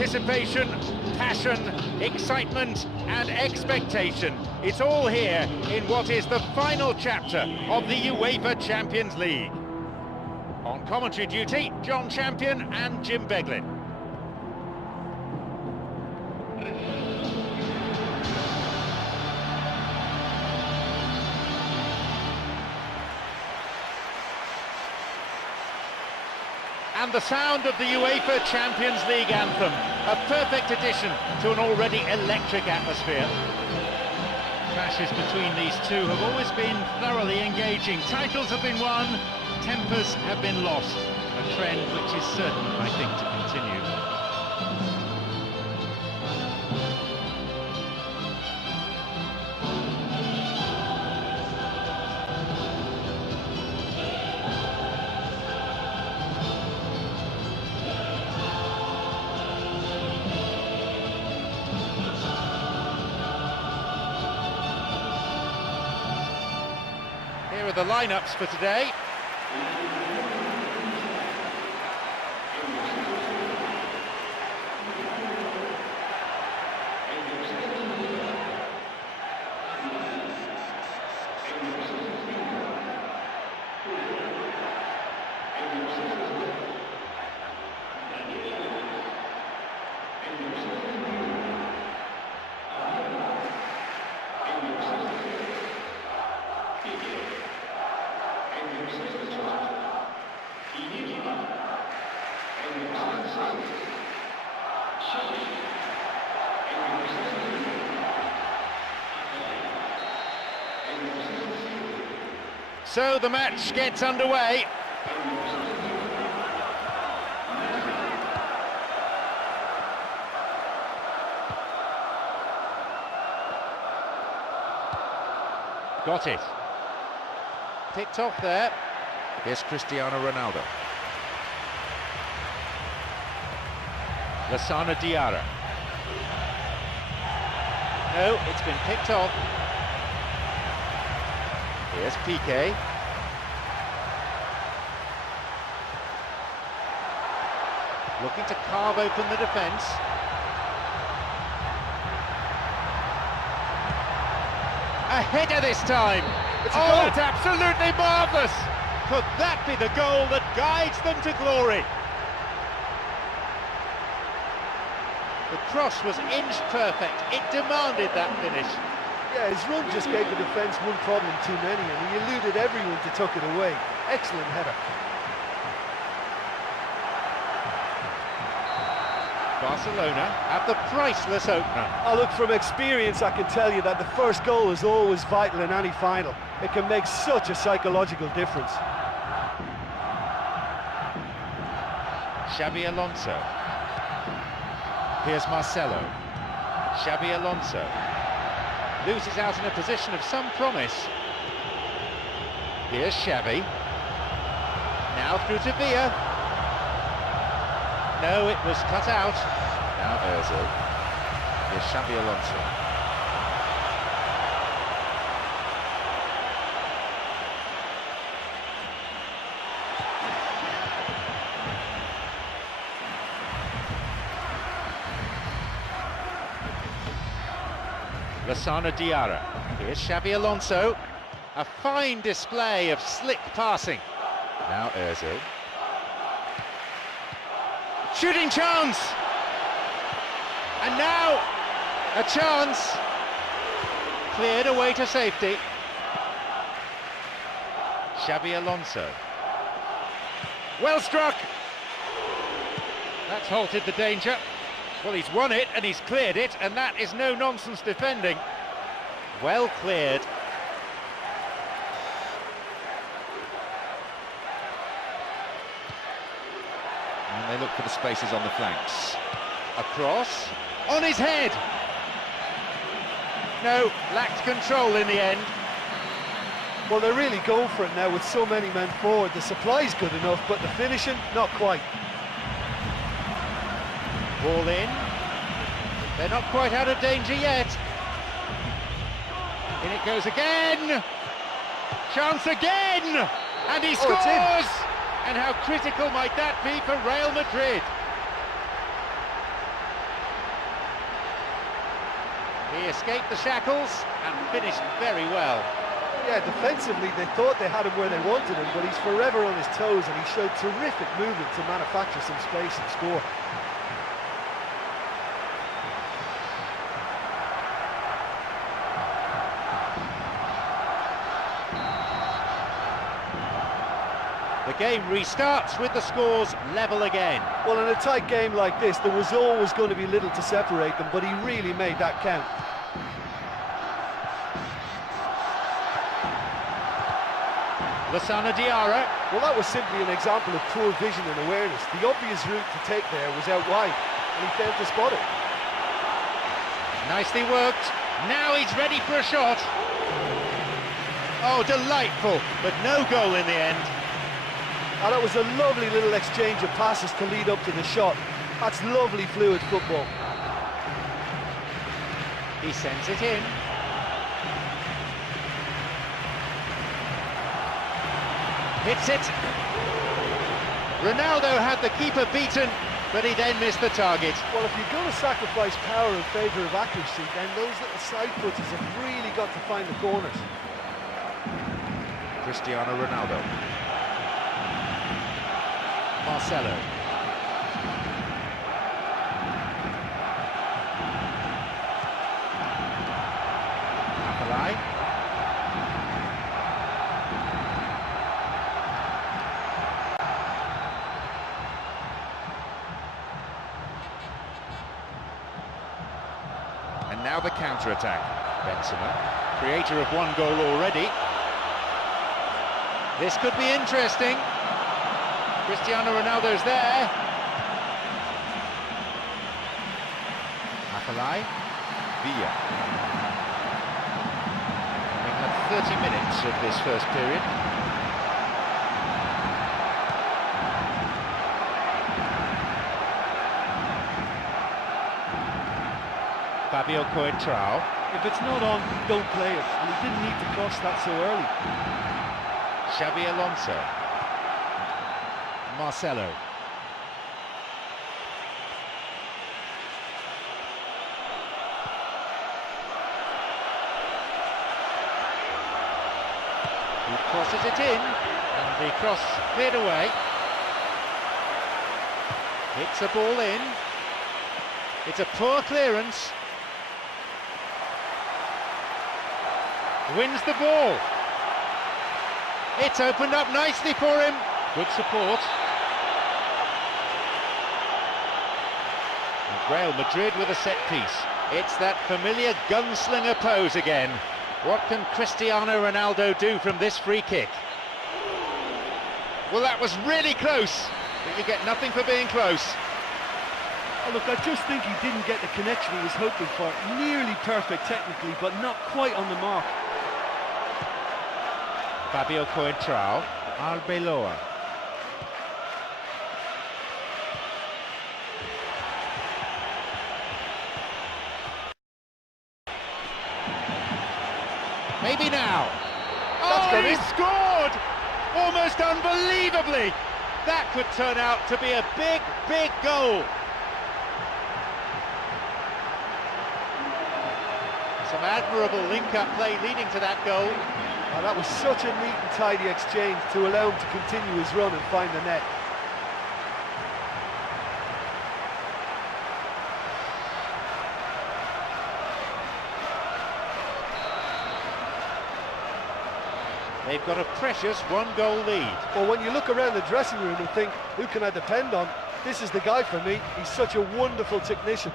Anticipation, passion, excitement and expectation. It's all here in what is the final chapter of the UEFA Champions League. On commentary duty, John Champion and Jim Beglin. And the sound of the UEFA Champions League anthem, a perfect addition to an already electric atmosphere. Clashes between these two have always been thoroughly engaging. Titles have been won, tempers have been lost. A trend which is certain, I think, to continue. Here are the lineups for today. So the match gets underway. Got it. Picked off there. Here's Cristiano Ronaldo. Lassana Diarra. No, it's been picked off. Here's Piqué. Looking to carve open the defence. A header this time. It's a goal. That's absolutely marvellous. Could that be the goal that guides them to glory? The cross was inch perfect. It demanded that finish. Yeah, his run just gave the defence one problem too many, and he eluded everyone to tuck it away. Excellent header. Barcelona have the priceless opener. Oh, look, from experience, I can tell you that the first goal is always vital in any final. It can make such a psychological difference. Xabi Alonso. Here's Marcelo. Xabi Alonso. Loses out in a position of some promise. Here's Xavi. Now through to Villa. No, it was cut out. Now Ozil. Here's Xabi Alonso. Lassana Diarra. Here's Xabi Alonso. A fine display of slick passing. Now Ozil. Shooting chance! And now a chance. Cleared away to safety. Xabi Alonso. Well struck! That's halted the danger. Well, he's won it and he's cleared it, and that is no-nonsense defending. Well cleared. And they look for the spaces on the flanks. Across, on his head. No, lacked control in the end. Well, they're really going for it now with so many men forward. The supply's good enough, but the finishing, not quite. Ball in. They're not quite out of danger yet. In it goes again. Chance again. And he scores! And how critical might that be for Real Madrid? He escaped the shackles and finished very well. Yeah, defensively they thought they had him where they wanted him, but he's forever on his toes and he showed terrific movement to manufacture some space and score. The game restarts with the scores level again. Well, in a tight game like this, there was always going to be little to separate them, but he really made that count. Lassana Diarra. Well, that was simply an example of poor vision and awareness. The obvious route to take there was out wide, and he failed to spot it. Nicely worked. Now he's ready for a shot. Oh, delightful, but no goal in the end. And that was a lovely little exchange of passes to lead up to the shot. That's lovely, fluid football. He sends it in. Hits it. Ronaldo had the keeper beaten, but he then missed the target. Well, if you're going to sacrifice power in favour of accuracy, then those little side footers have really got to find the corners. Cristiano Ronaldo. Marcelo. Apalai. And now the counter-attack. Benzema, creator of one goal already. This could be interesting. Cristiano Ronaldo's there. Apalai. Villa. We have 30 minutes of this first period. Fabio Coentrao. If it's not on, don't play it. And he didn't need to cross that so early. Xabi Alonso. Marcelo. He crosses it in, and the cross cleared away. Hits a ball in. It's a poor clearance. Wins the ball. It's opened up nicely for him. Good support. And Real Madrid with a set piece. It's that familiar gunslinger pose again. What can Cristiano Ronaldo do from this free kick? Well, that was really close, but you get nothing for being close. Oh, look, I just think he didn't get the connection he was hoping for. Nearly perfect technically, but not quite on the mark. Fabio Coentrao, Arbeloa. Maybe now. Oh, he scored! Almost unbelievably! That could turn out to be a big, big goal. Some admirable link-up play leading to that goal. Oh, that was such a neat and tidy exchange to allow him to continue his run and find the net. They've got a precious one-goal lead. Well, when you look around the dressing room and think, who can I depend on? This is the guy for me. He's such a wonderful technician.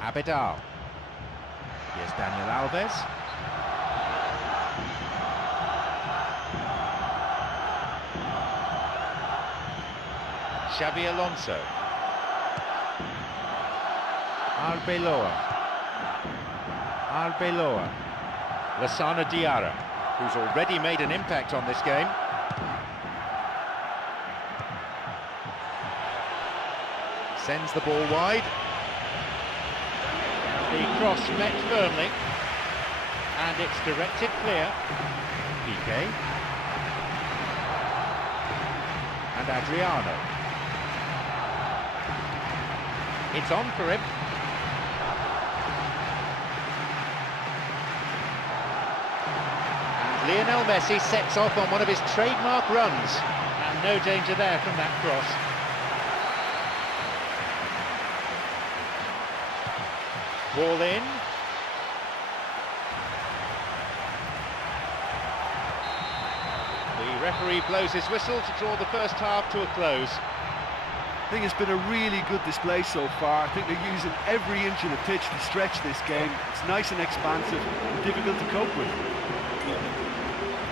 Abidal. Here's Daniel Alves. Xabi Alonso. Arbeloa. Arbeloa. Lassana Diarra, who's already made an impact on this game. Sends the ball wide. The cross met firmly, and it's directed clear. Piqué. And Adriano. It's on for him. And Lionel Messi sets off on one of his trademark runs. And no danger there from that cross. Ball in. The referee blows his whistle to draw the first half to a close. I think it's been a really good display so far. I think they're using every inch of the pitch to stretch this game. It's nice and expansive and difficult to cope with.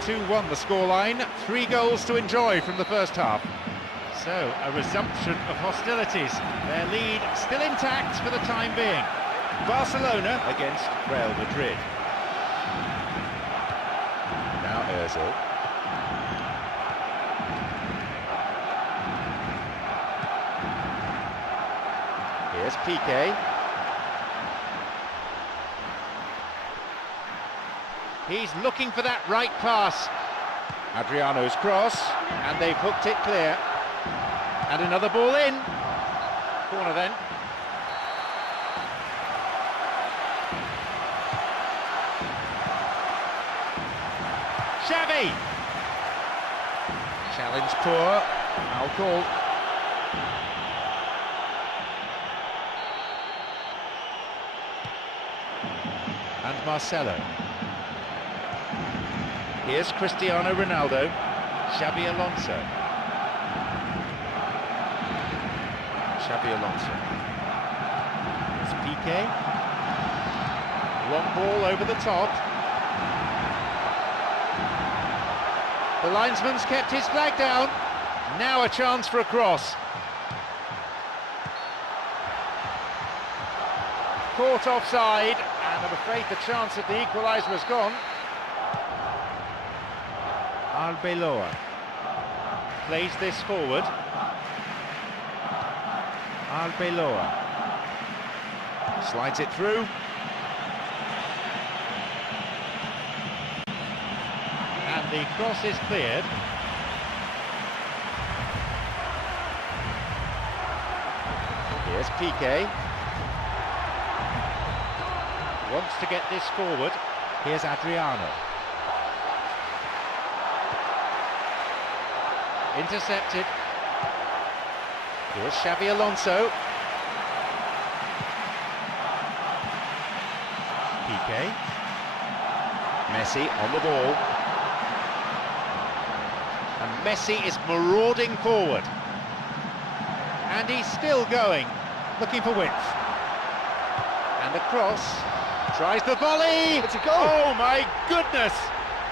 2-1 the scoreline, 3 goals to enjoy from the first half. So, a resumption of hostilities. Their lead still intact for the time being. Barcelona against Real Madrid. Now Ozil. Here's Piqué. He's looking for that right pass. Adriano's cross, and they've hooked it clear. And another ball in. Corner then. Xavi! Challenge poor. Foul call. And Marcelo. Here's Cristiano Ronaldo. Xabi Alonso. Xabi Alonso. It's Piqué. Long ball over the top. The linesman's kept his flag down. Now a chance for a cross. Caught offside, and I'm afraid the chance at the equaliser has gone. Arbeloa plays this forward. Arbeloa slides it through. And the cross is cleared. Here's Piqué. Wants to get this forward. Here's Adriano. Intercepted. Here's Xabi Alonso. Piqué. Messi on the ball. And Messi is marauding forward. And he's still going, looking for width. And the cross, tries the volley! It's a goal! Oh my goodness!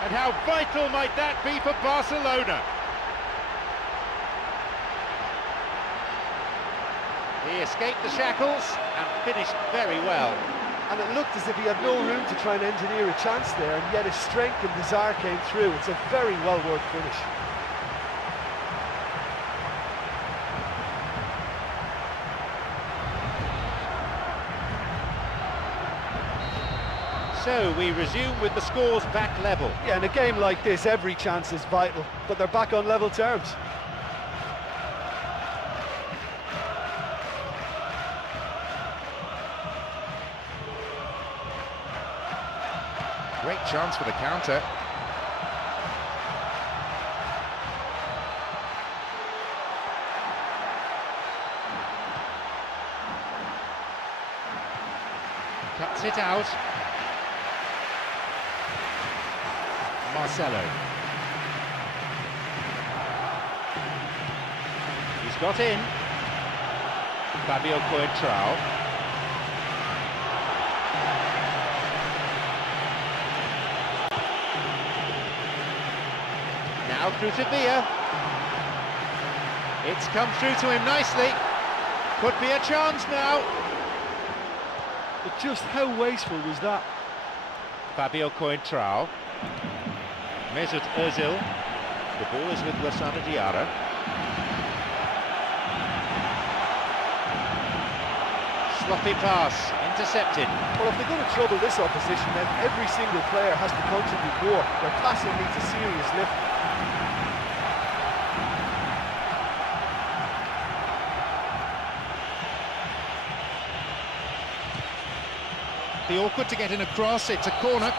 And how vital might that be for Barcelona? He escaped the shackles and finished very well. And it looked as if he had no room to try and engineer a chance there, and yet his strength and desire came through. It's a very well-worked finish. So we resume with the scores back level. Yeah, in a game like this, every chance is vital, but they're back on level terms. Great chance for the counter. Cuts it out. Marcelo. He's got in. Fabio Coentrao. Now through to Villa. It's come through to him nicely. Could be a chance now. But just how wasteful was that? Fabio Coentrao. Mesut Ozil. The ball is with Lassana Diarra. Sloppy pass, intercepted. Well, if they're going to trouble this opposition, then every single player has to contribute more. Their passing needs a serious lift. Be awkward to get in a cross, it's a corner.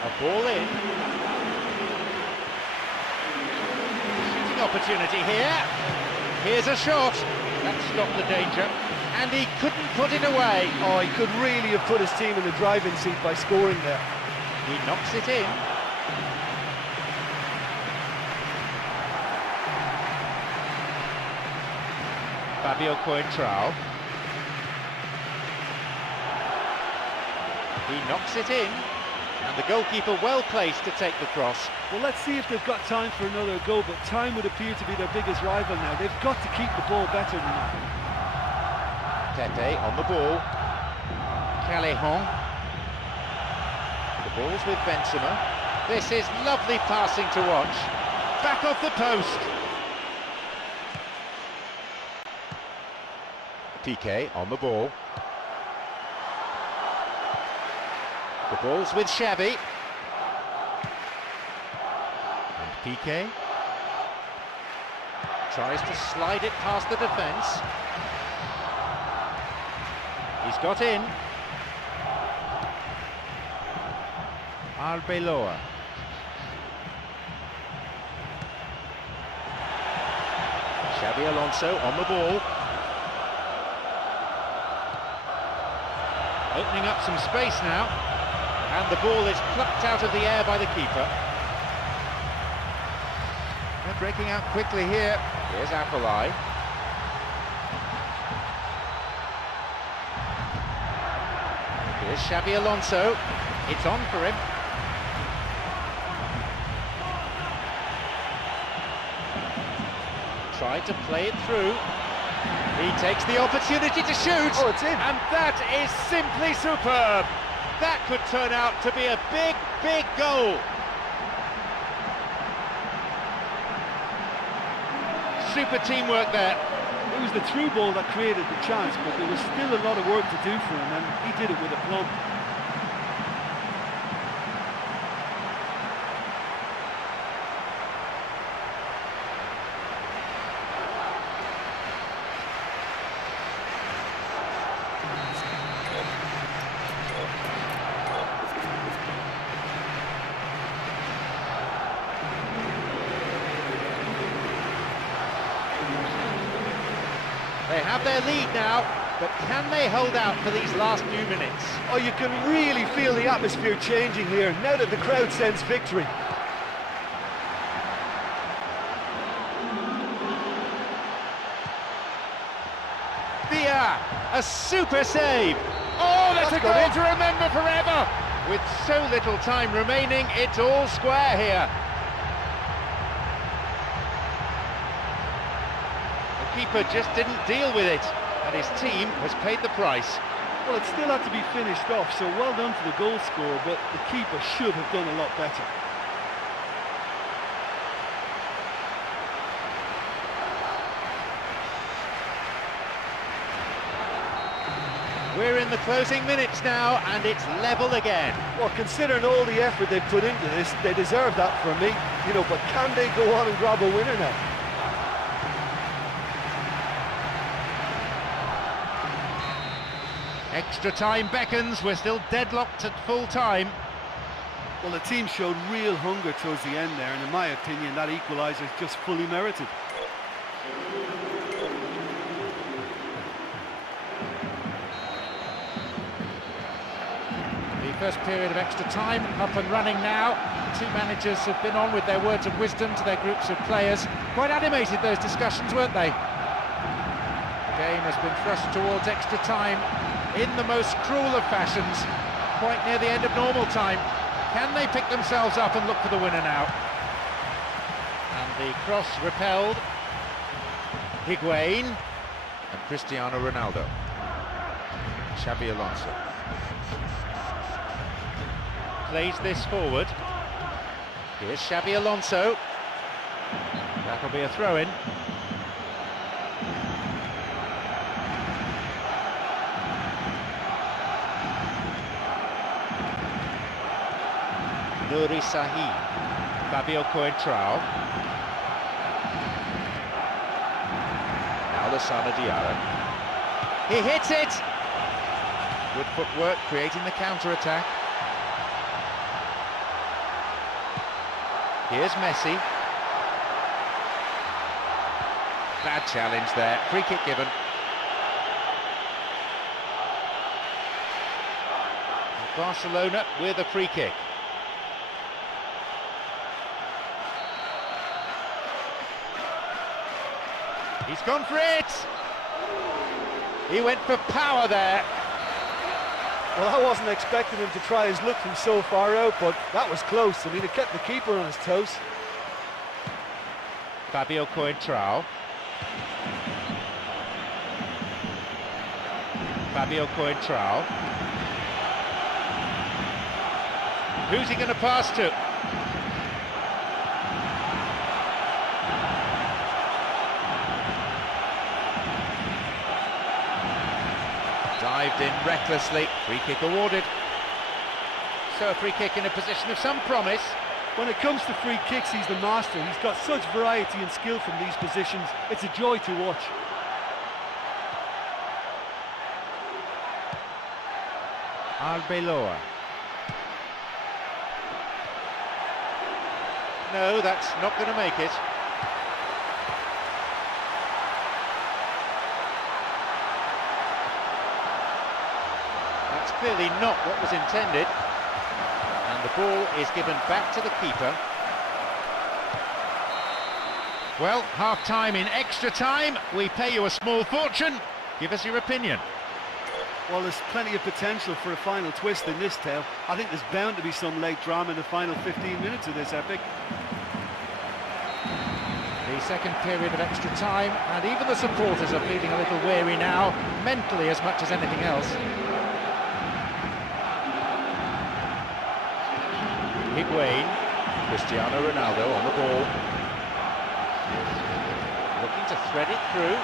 A ball in. Shooting opportunity here. Here's a shot. That stopped the danger. And he couldn't put it away. Oh, he could really have put his team in the driving seat by scoring there. He knocks it in. Fabio Coentrao. He knocks it in. And the goalkeeper well placed to take the cross. Well, let's see if they've got time for another go, but time would appear to be their biggest rival now. They've got to keep the ball better than that. Pepe on the ball. Callejon. The ball's with Benzema. This is lovely passing to watch. Back off the post. Piqué on the ball. The ball's with Xavi. And Piqué tries to slide it past the defence. He's got in. Arbeloa. Xabi Alonso on the ball. Opening up some space now. And the ball is plucked out of the air by the keeper. They're breaking out quickly here. Here's Apolai. Here's Xabi Alonso. It's on for him. Tried to play it through. He takes the opportunity to shoot. Oh, it's in. And that is simply superb. That could turn out to be a big, big goal. Super teamwork there. It was the through ball that created the chance, but there was still a lot of work to do for him, and he did it with aplomb. They have their lead now, but can they hold out for these last few minutes? Oh, you can really feel the atmosphere changing here, now that the crowd sense victory. Villa, a super save! Oh, that's a goal to remember forever! With so little time remaining, it's all square here. Keeper just didn't deal with it, and his team has paid the price. Well, it still had to be finished off, so well done to the goal scorer, but the keeper should have done a lot better. We're in the closing minutes now, and it's level again. Well, considering all the effort they've put into this, they deserve that from me. You know, but can they go on and grab a winner now? Extra time beckons, we're still deadlocked at full time. Well, the team showed real hunger towards the end there, and in my opinion, that equaliser is just fully merited. The first period of extra time up and running now. The two managers have been on with their words of wisdom to their groups of players. Quite animated, those discussions, weren't they? The game has been thrust towards extra time in the most cruel of fashions, quite near the end of normal time. Can they pick themselves up and look for the winner now? And the cross repelled. Higuain and Cristiano Ronaldo. Xabi Alonso plays this forward. Here's Xabi Alonso. That'll be a throw-in. Nuri Sahin, Fabio Coentrao. Now Lassana Diarra. He hits it! Good footwork, creating the counter-attack. Here's Messi. Bad challenge there, free kick given. Barcelona with a free kick. He's gone for it! He went for power there. Well, I wasn't expecting him to try his luck from so far out, but that was close. I mean, it kept the keeper on his toes. Fabio Coentrao. Fabio Coentrao. Who's he going to pass to? Dived in recklessly, free kick awarded. So a free kick in a position of some promise. When it comes to free kicks, he's the master. He's got such variety and skill from these positions. It's a joy to watch. Arbeloa. No, that's not going to make it. That's clearly not what was intended. And the ball is given back to the keeper. Well, half-time in extra time. We pay you a small fortune. Give us your opinion. Well, there's plenty of potential for a final twist in this tale. I think there's bound to be some late drama in the final 15 minutes of this epic. The second period of extra time, and even the supporters are feeling a little weary now, mentally as much as anything else. Higuain, Cristiano Ronaldo on the ball. Looking to thread it through.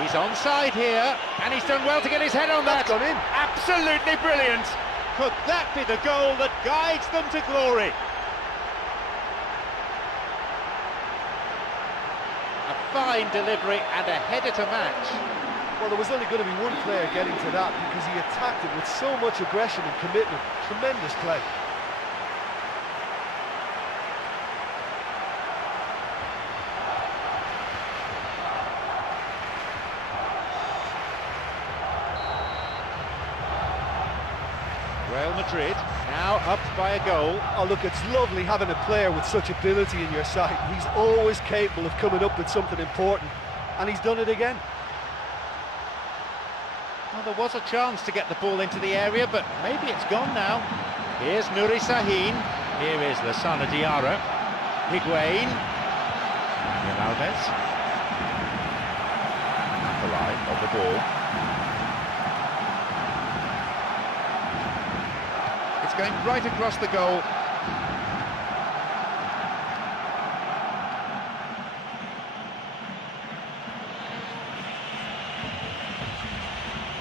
He's onside here, and he's done well to get his head on that. That's gone in. Absolutely brilliant. Could that be the goal that guides them to glory? A fine delivery and a header to match. Well, there was only going to be one player getting to that because he attacked it with so much aggression and commitment. Tremendous play. Real Madrid now up by a goal. Oh, look, it's lovely having a player with such ability in your side. He's always capable of coming up with something important, and he's done it again. Well, there was a chance to get the ball into the area, but maybe it's gone now. Here's Nuri Sahin. Here is Lassana Diarra. Higuain. Daniel Alves. Alive on the ball. It's going right across the goal.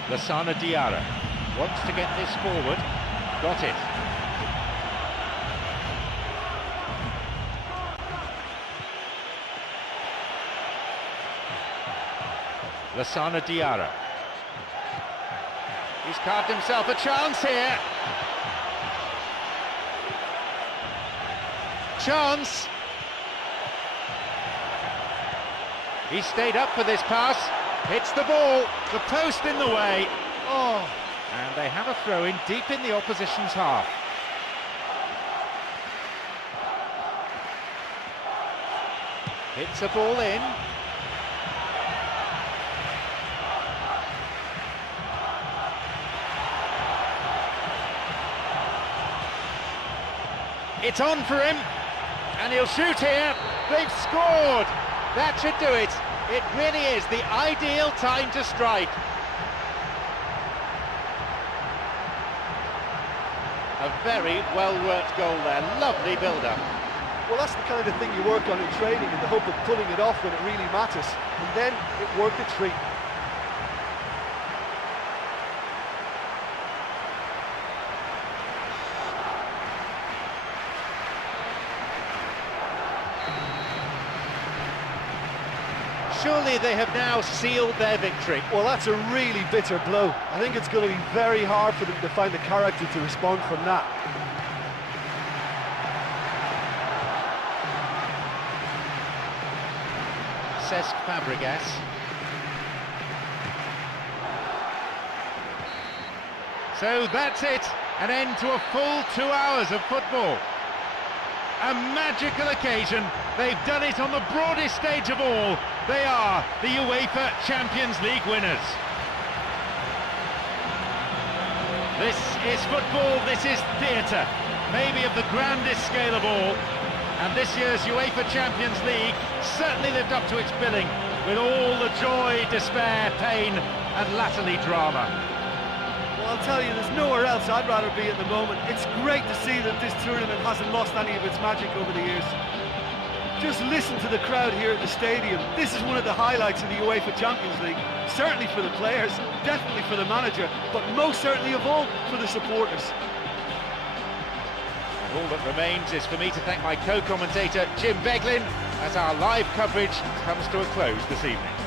Lassana Diarra wants to get this forward. Got it. Lassana Diarra. He's carved himself a chance here. Chance. He stayed up for this pass. Hits the ball. The post in the way. Oh, and they have a throw-in deep in the opposition's half. Hits a ball in. It's on for him, and he'll shoot here. They've scored. That should do it. It really is the ideal time to strike. A very well-worked goal there. Lovely build-up. Well, that's the kind of thing you work on in training in the hope of pulling it off when it really matters. And then it worked a treat. Surely they have now sealed their victory. Well, that's a really bitter blow. I think it's going to be very hard for them to find the character to respond from that. Cesc Fabregas. So that's it, an end to a full 2 hours of football. A magical occasion. They've done it on the broadest stage of all. They are the UEFA Champions League winners. This is football, this is theatre, maybe of the grandest scale of all. And this year's UEFA Champions League certainly lived up to its billing, with all the joy, despair, pain, and latterly drama. Well, I'll tell you, there's nowhere else I'd rather be at the moment. It's great to see that this tournament hasn't lost any of its magic over the years. Just listen to the crowd here at the stadium. This is one of the highlights of the UEFA Champions League. Certainly for the players, definitely for the manager, but most certainly of all for the supporters. And all that remains is for me to thank my co-commentator Jim Beglin as our live coverage comes to a close this evening.